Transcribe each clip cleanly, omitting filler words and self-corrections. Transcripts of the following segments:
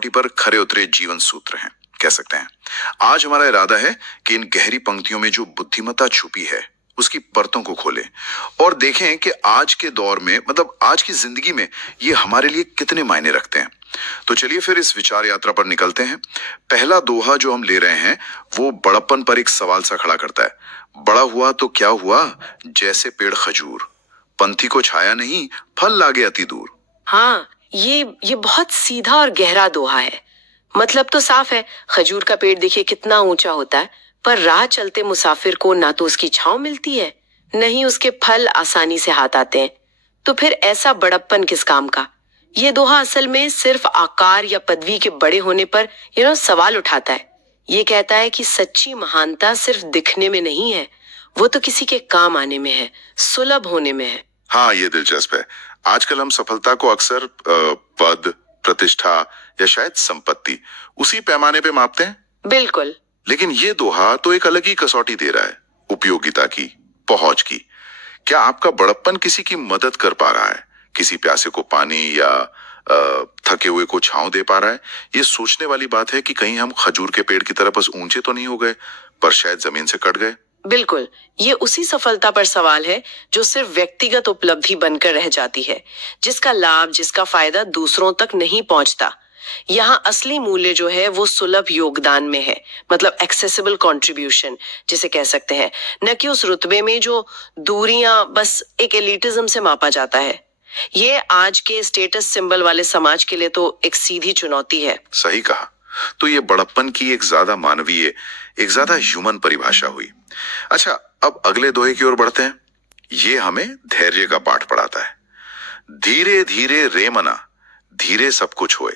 कसौटी पर खरे उतरे जीवन सूत्र हैं, कह सकते हैं। आज हमारा इरादा है कि इन गहरी पंक्तियों में जो बुद्धिमत्ता छुपी है उसकी परतों को खोलें और देखें कि आज के दौर में, मतलब आज की जिंदगी में, ये हमारे लिए कितने मायने रखते हैं। तो चलिए फिर इस विचार यात्रा पर निकलते हैं। पहला दोहा जो हम ले रहे हैं वो बड़प्पन पर एक सवाल सा खड़ा करता है। बड़ा हुआ तो क्या हुआ, जैसे पेड़ खजूर, पंथी को छाया नहीं, फल लागे अति दूर। हाँ, ये बहुत सीधा और गहरा दोहा है। मतलब तो साफ है, खजूर का पेड़ देखिए कितना ऊंचा होता है, पर राह चलते मुसाफिर को ना तो उसकी छांव मिलती है, नहीं उसके फल आसानी से हाथ आते हैं। तो फिर ऐसा बड़प्पन किस काम का? ये दोहा असल में सिर्फ आकार या पदवी के बड़े होने पर सवाल उठाता है। ये कहता है कि सच्ची महानता सिर्फ दिखने में नहीं है, वो तो किसी के काम आने में है, सुलभ होने में है। हाँ, ये दिलचस्प है। आजकल हम सफलता को अक्सर पद, प्रतिष्ठा या शायद संपत्ति उसी पैमाने पे मापते हैं। बिल्कुल। लेकिन ये दोहा तो एक अलग ही कसौटी दे रहा है, उपयोगिता की, पहुंच की। क्या आपका बड़प्पन किसी की मदद कर पा रहा है, किसी प्यासे को पानी या थके हुए को छांव दे पा रहा है? ये सोचने वाली बात है कि कहीं हम खजूर के पेड़ की तरह बस ऊंचे तो नहीं हो गए, पर शायद जमीन से कट गए। बिल्कुल, ये उसी सफलता पर सवाल है जो सिर्फ व्यक्तिगत उपलब्धि बनकर रह जाती है, जिसका लाभ, जिसका फायदा दूसरों तक नहीं पहुंचता। यहाँ असली मूल्य जो है वो सुलभ योगदान में है, मतलब एक्सेसिबल कंट्रीब्यूशन जिसे कह सकते हैं, न कि उस रुतबे में जो दूरियां बस एक एलिटिज्म से मापा जाता है। ये आज के स्टेटस सिंबल वाले समाज के लिए तो एक सीधी चुनौती है। सही कहा। तो ये बड़प्पन की एक ज्यादा मानवीय, एक ज्यादा ह्यूमन परिभाषा हुई। अच्छा, अब अगले दोहे की ओर बढ़ते हैं। ये हमें धैर्य का पाठ पढ़ाता है। धीरे धीरे रे मना, धीरे सब कुछ होए,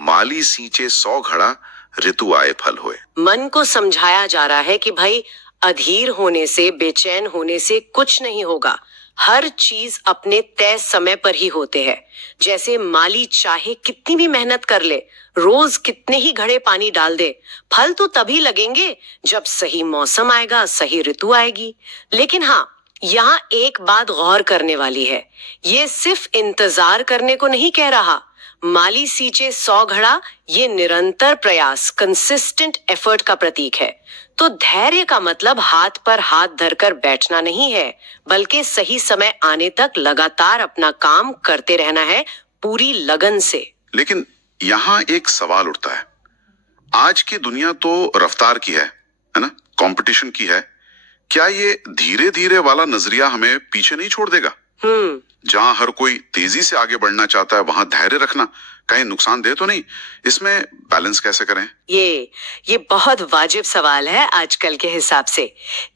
माली सींचे 100 घड़ा, ऋतु आए फल होए। मन को समझाया जा रहा है कि भाई अधीर होने से, बेचैन होने से कुछ नहीं होगा। हर चीज अपने तय समय पर ही होते हैं। जैसे माली चाहे कितनी भी मेहनत कर ले, रोज कितने ही घड़े पानी डाल दे, फल तो तभी लगेंगे जब सही मौसम आएगा, सही ऋतु आएगी। लेकिन हाँ, यहाँ एक बात गौर करने वाली है। ये सिर्फ इंतजार करने को नहीं कह रहा। माली सींचे 100 घड़ा, ये निरंतर प्रयास, कंसिस्टेंट एफर्ट का प्रतीक है। तो धैर्य का मतलब हाथ पर हाथ धरकर बैठना नहीं है, बल्कि सही समय आने तक लगातार अपना काम करते रहना है, पूरी लगन से। लेकिन यहाँ एक सवाल उठता है। आज की दुनिया तो रफ्तार की है ना, कंपटीशन की है। क्या ये धीरे धीरे वाला नजरिया हमें पीछे नहीं छोड़ देगा? जहां हर कोई तेजी से आगे बढ़ना चाहता है, वहां धैर्य रखना कहीं नुकसान दे तो नहीं? इसमें बैलेंस कैसे करें? ये बहुत वाजिब सवाल है आजकल के हिसाब से।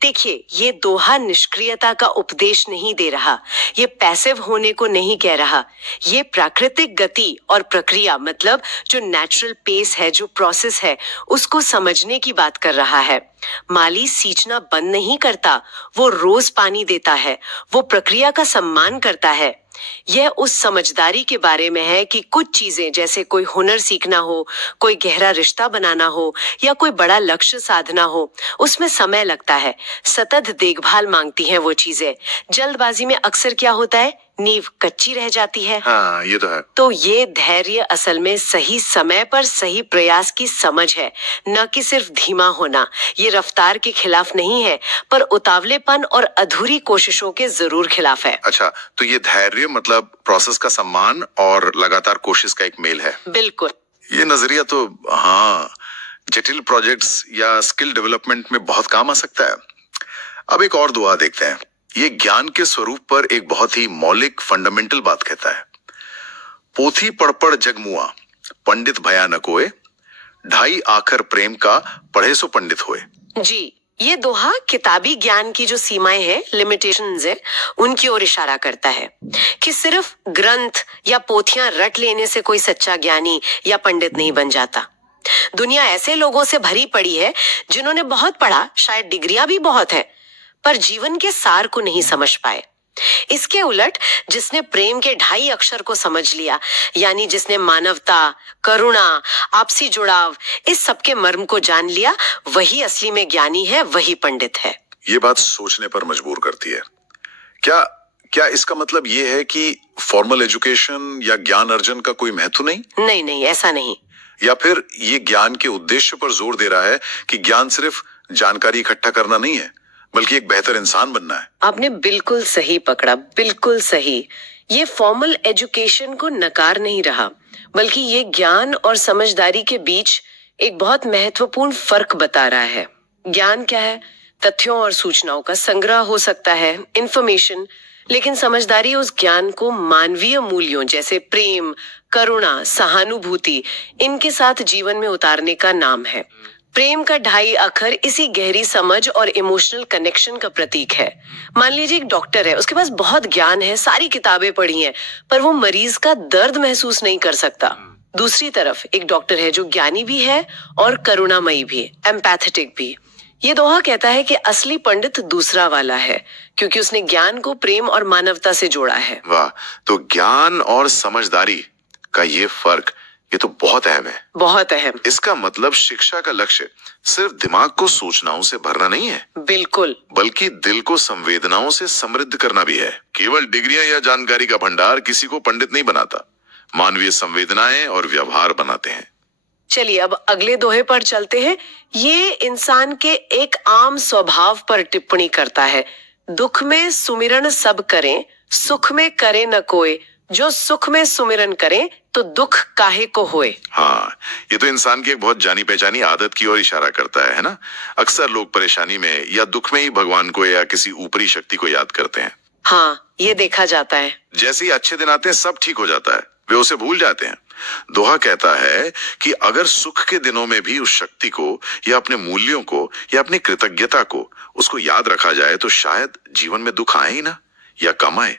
देखिए, ये दोहा निष्क्रियता का उपदेश नहीं दे रहा, ये पैसिव होने को नहीं कह रहा। ये प्राकृतिक गति और प्रक्रिया, मतलब जो नेचुरल पेस है, जो प्रोसेस है, उसको समझने की बात कर रहा है। माली सींचना बंद नहीं करता, वो रोज पानी देता है, वो प्रक्रिया का सम्मान करता है। यह उस समझदारी के बारे में है कि कुछ चीजें, जैसे कोई हुनर सीखना हो, कोई गहरा रिश्ता बनाना हो या कोई बड़ा लक्ष्य साधना हो, उसमें समय लगता है, सतत देखभाल मांगती हैं वो चीजें। जल्दबाजी में अक्सर क्या होता है, नींव कच्ची रह जाती है। हाँ, ये तो है। तो ये धैर्य असल में सही समय पर सही प्रयास की समझ है, न कि सिर्फ धीमा होना। ये रफ्तार के खिलाफ नहीं है, पर उतावलेपन और अधूरी कोशिशों के जरूर खिलाफ है। अच्छा, तो ये धैर्य मतलब प्रोसेस का सम्मान और लगातार कोशिश का एक मेल है। बिल्कुल। ये नजरिया तो हाँ, जटिल प्रोजेक्ट्स या स्किल डेवलपमेंट में बहुत काम आ सकता है। अब एक और दुआ देखते हैं। ये ज्ञान के स्वरूप पर एक बहुत ही मौलिक, फंडामेंटल बात कहता है। पोथी पढ़ जगमुआ, पंडित भयानक होए, ढाई आखर प्रेम का, पढ़े सो पंडित होए। जी, ये दोहा किताबी ज्ञान की जो सीमाएं हैं, लिमिटेशंस है, उनकी ओर इशारा करता है कि सिर्फ ग्रंथ या पोथियां रट लेने से कोई सच्चा ज्ञानी या पंडित नहीं बन जाता। दुनिया ऐसे लोगों से भरी पड़ी है जिन्होंने बहुत पढ़ा, शायद डिग्रियां भी बहुत है, पर जीवन के सार को नहीं समझ पाए। इसके उलट जिसने प्रेम के 2.5 अक्षर को समझ लिया, यानी जिसने मानवता, करुणा, आपसी जुड़ाव, इस सब के मर्म को जान लिया, वही असली में ज्ञानी है, वही पंडित है। ये बात सोचने पर मजबूर करती है। क्या इसका मतलब ये है कि फॉर्मल एजुकेशन या ज्ञान अर्जन का कोई महत्व नहीं? नहीं, ऐसा नहीं। या फिर ये ज्ञान के उद्देश्य पर जोर दे रहा है कि ज्ञान सिर्फ जानकारी इकट्ठा करना नहीं है, बल्कि एक बेहतर इंसान बनना है? आपने बिल्कुल सही पकड़ा, बिल्कुल सही। ये फॉर्मल एजुकेशन को नकार नहीं रहा, बल्कि ये ज्ञान और समझदारी के बीच एक बहुत महत्वपूर्ण फर्क बता रहा है। ज्ञान क्या है? तथ्यों और सूचनाओं का संग्रह हो सकता है, इंफॉर्मेशन। लेकिन समझदारी उस ज्ञान को मानवीय मूल्यों जैसे प्रेम, करुणा, सहानुभूति, इनके साथ जीवन में उतारने का नाम है। प्रेम का 2.5 अक्षर इसी गहरी समझ और इमोशनल कनेक्शन का प्रतीक है। मान लीजिए एक डॉक्टर है, उसके पास बहुत ज्ञान है, सारी किताबें पढ़ी हैं, पर वो मरीज का दर्द महसूस नहीं कर सकता। दूसरी तरफ एक डॉक्टर है जो ज्ञानी भी है और करुणामयी भी, एम्पैथेटिक भी। ये दोहा कहता है कि असली पंडित दूसरा वाला है, क्योंकि उसने ज्ञान को प्रेम और मानवता से जोड़ा है। वाह, तो ज्ञान और समझदारी का ये फर्क, ये तो बहुत अहम है। बहुत अहम। इसका मतलब शिक्षा का लक्ष्य सिर्फ दिमाग को सूचनाओं से भरना नहीं है, बिल्कुल, बल्कि दिल को संवेदनाओं से समृद्ध करना भी है। केवल डिग्रियां या जानकारी का भंडार किसी को पंडित नहीं बनाता, मानवीय संवेदनाएं और व्यवहार बनाते हैं। चलिए अब अगले दोहे पर चलते हैं। ये इंसान के एक आम स्वभाव पर टिप्पणी करता है। दुख में सुमिरन सब करें, सुख में करे न कोई, जो सुख में सुमिरन करें तो दुख काहे को होए। हाँ, ये तो इंसान की एक बहुत जानी पहचानी आदत की ओर इशारा करता है ना? अक्सर लोग परेशानी में या दुख में ही भगवान को या किसी ऊपरी शक्ति को याद करते हैं। हाँ, ये देखा जाता है। जैसे ही अच्छे दिन आते हैं सब ठीक हो जाता है, वे उसे भूल जाते हैं। दोहा कहता है कि अगर सुख के दिनों में भी उस शक्ति को या अपने मूल्यों को या अपनी कृतज्ञता को उसको याद रखा जाए तो शायद जीवन में दुख आए ही ना, या कम आए।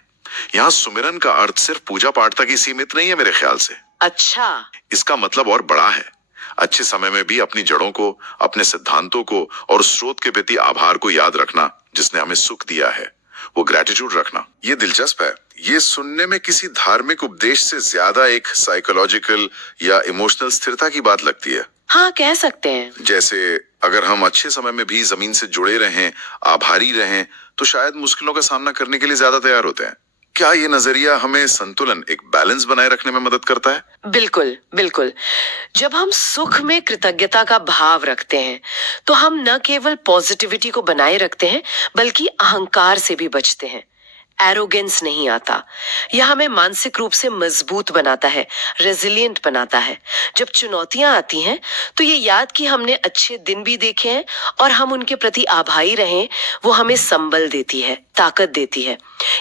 यहाँ सुमिरन का अर्थ सिर्फ पूजा पाठ तक ही सीमित नहीं है मेरे ख्याल से। अच्छा, इसका मतलब और बड़ा है। अच्छे समय में भी अपनी जड़ों को, अपने सिद्धांतों को और स्रोत के प्रति आभार को याद रखना जिसने हमें सुख दिया है, वो ग्रेटिट्यूड रखना। ये दिलचस्प है। ये सुनने में किसी धार्मिक उपदेश से ज्यादा एक साइकोलॉजिकल या इमोशनल स्थिरता की बात लगती है। हाँ, कह सकते हैं। जैसे अगर हम अच्छे समय में भी जमीन से जुड़े रहें, आभारी रहें, तो शायद मुश्किलों का सामना करने के लिए ज्यादा तैयार होते हैं। क्या ये नजरिया हमें संतुलन, एक बैलेंस बनाए रखने में मदद करता है? बिल्कुल, बिल्कुल। जब हम सुख में कृतज्ञता का भाव रखते हैं, तो हम न केवल पॉजिटिविटी को बनाए रखते हैं, बल्कि अहंकार से भी बचते हैं। एरोगेंस नहीं आता। यह हमें मानसिक रूप से मजबूत बनाता है, रेजिलिएंट बनाता है। जब चुनौतियां आती हैं, तो ये याद कि हमने अच्छे दिन भी देखे हैं और हम उनके प्रति आभारी रहें, वो हमें संबल देती है, ताकत देती है।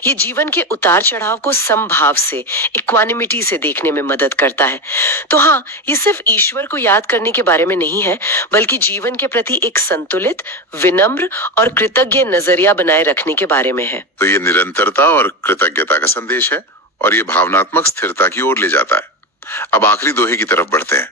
ये जीवन के उतार चढ़ाव को समभाव से, इक्वानिमिटी से देखने में मदद करता है। तो हाँ, ये सिर्फ ईश्वर को याद करने के बारे में नहीं है, बल्कि जीवन के प्रति एक संतुलित, विनम्र और कृतज्ञ नजरिया बनाए रखने के बारे में है। तो ये निरंतरता और कृतज्ञता का संदेश है और ये भावनात्मक स्थिरता की ओर ले जाता है। अब आखिरी दोहे की तरफ बढ़ते हैं।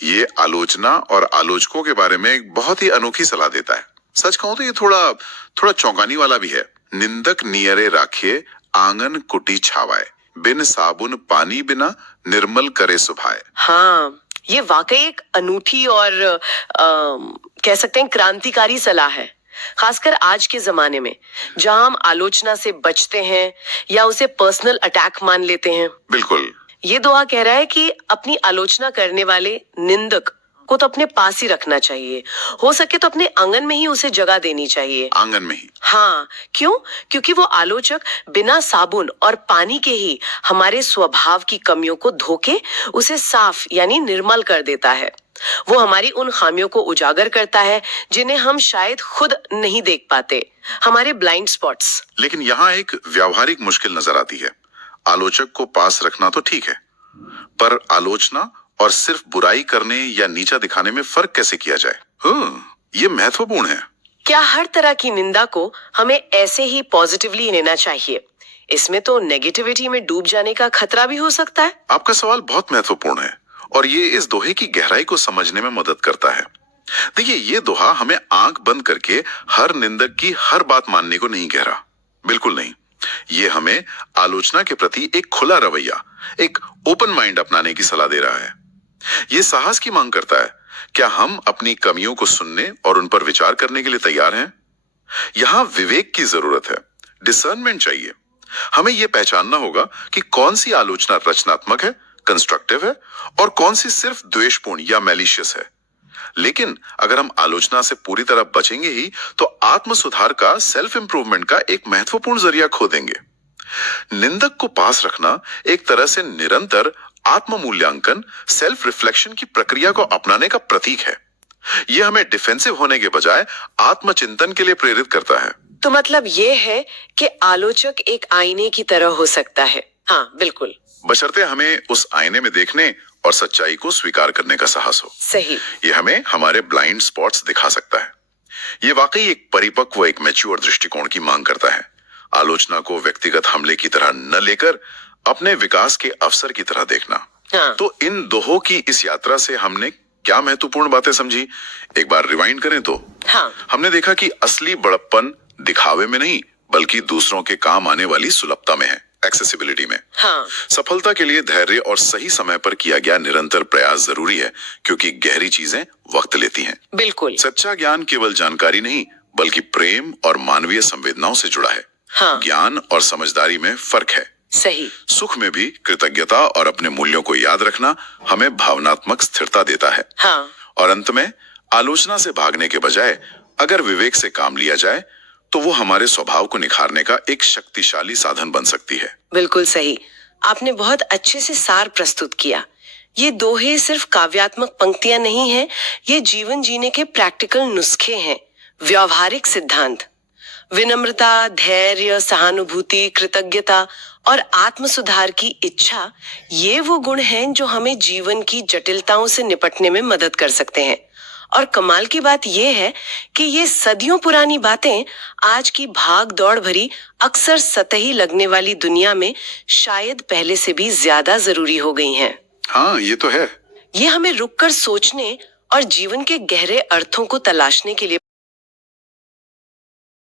ये आलोचना और आलोचकों के बारे में एक बहुत ही अनोखी सलाह देता है। सच कहूं तो ये थोड़ा चौंकानी वाला भी है। निंदक नियरे राखिए, आंगन कुटी छावाए, बिन साबुन पानी बिना निर्मल करे सुभाए। हाँ, ये वाकई एक अनूठी और कह सकते हैं क्रांतिकारी सलाह है, खासकर आज के जमाने में जहां हम आलोचना से बचते हैं या उसे पर्सनल अटैक मान लेते हैं। बिल्कुल। ये दुआ कह रहा है कि अपनी आलोचना करने वाले निंदक को तो अपने पास ही रखना चाहिए, हो सके तो अपने आंगन में ही उसे जगह देनी चाहिए। आंगन में ही? हाँ, क्यों? क्योंकि वो आलोचक बिना साबुन और पानी के ही हमारे स्वभाव की कमियों को धो के उसे साफ यानी निर्मल कर देता है। वो हमारी उन खामियों को उजागर करता है जिन्हें हम शायद खुद नहीं देख पाते, हमारे ब्लाइंड स्पॉट्स। लेकिन यहाँ एक व्यावहारिक मुश्किल नजर आती है। आलोचक को पास रखना तो ठीक है, पर आलोचना और सिर्फ बुराई करने या नीचा दिखाने में फर्क कैसे किया जाए? ये महत्वपूर्ण है। क्या हर तरह की निंदा को हमें ऐसे ही पॉजिटिवली लेना चाहिए? इसमें तो नेगेटिविटी में डूब जाने का खतरा भी हो सकता है। आपका सवाल बहुत महत्वपूर्ण है और ये इस दोहे की गहराई को समझने में मदद करता है। देखिए, ये दोहा हमें आंख बंद करके हर निंदक की हर बात मानने को नहीं कह रहा, बिल्कुल नहीं। ये हमें आलोचना के प्रति एक खुला रवैया, एक ओपन माइंड अपनाने की सलाह दे रहा है। ये साहस की मांग करता है। क्या हम अपनी कमियों को सुनने और उन पर विचार करने के लिए तैयार हैं? यहां विवेक की जरूरत है, डिसर्नमेंट चाहिए। हमें यह पहचानना होगा कि कौन सी आलोचना रचनात्मक है, कंस्ट्रक्टिव है और कौन सी सिर्फ द्वेषपूर्ण या मैलिशियस है। लेकिन अगर हम आलोचना से पूरी तरह बचेंगे ही तो आत्म सुधार का, सेल्फ इंप्रूवमेंट का एक महत्वपूर्ण जरिया खो देंगे। निंदक को पास रखना एक तरह से निरंतर आत्म मूल्यांकन, सेल्फ रिफ्लेक्शन की प्रक्रिया को अपनाने का प्रतीक है। यह हमें डिफेंसिव होने के बजाय आत्मचिंतन के लिए प्रेरित करता है। तो मतलब ये है कि आलोचक एक आईने की तरह हो सकता है। हाँ बिल्कुल, बशर्ते हमें उस आईने में देखने और सच्चाई को स्वीकार करने का साहस हो। सही। ये हमें हमारे ब्लाइंड स्पॉट्स दिखा सकता है। ये वाकई एक परिपक्व, एक मैच्योर दृष्टिकोण की मांग करता है। आलोचना को व्यक्तिगत हमले की तरह न लेकर अपने विकास के अवसर की तरह देखना। हाँ। तो इन दोहों की इस यात्रा से हमने क्या महत्वपूर्ण बातें समझी, एक बार रिवाइंड करें तो हाँ। हमने देखा कि असली बड़प्पन दिखावे में नहीं बल्कि दूसरों के काम आने वाली सुलभता में है, एक्सेसिबिलिटी में। हाँ। सफलता के लिए धैर्य और सही समय पर किया गया निरंतर प्रयास जरूरी है, क्योंकि गहरी चीजें वक्त लेती हैं। बिल्कुल। सच्चा ज्ञान केवल जानकारी नहीं बल्कि प्रेम और मानवीय संवेदनाओं से जुड़ा है। हाँ। ज्ञान और समझदारी में फर्क है। सही। सुख में भी कृतज्ञता और अपने मूल्यों को याद रखना हमें भावनात्मक स्थिरता देता है। हाँ। और अंत में आलोचना से भागने के बजाय अगर विवेक से काम लिया जाए तो वो हमारे स्वभाव को निखारने का एक शक्तिशाली साधन बन सकती है। बिल्कुल सही। आपने बहुत अच्छे से सार प्रस्तुत किया। ये दोहे सिर्फ काव्यात्मक पंक्तियां नहीं हैं, ये जीवन जीने के प्रैक्टिकल नुस्खे हैं, व्यवहारिक सिद्धांत। विनम्रता, धैर्य, सहानुभूति, कृतज्ञता और आत्म सुधार की इच्छा, ये वो गुण हैं जो हमें जीवन की जटिलताओं से निपटने में मदद कर सकते हैं। और कमाल की बात यह है कि ये सदियों पुरानी बातें आज की भाग दौड़ भरी, अक्सर सतही लगने वाली दुनिया में शायद पहले से भी ज्यादा जरूरी हो गई हैं। हाँ, ये तो है। ये हमें रुककर सोचने और जीवन के गहरे अर्थों को तलाशने के लिए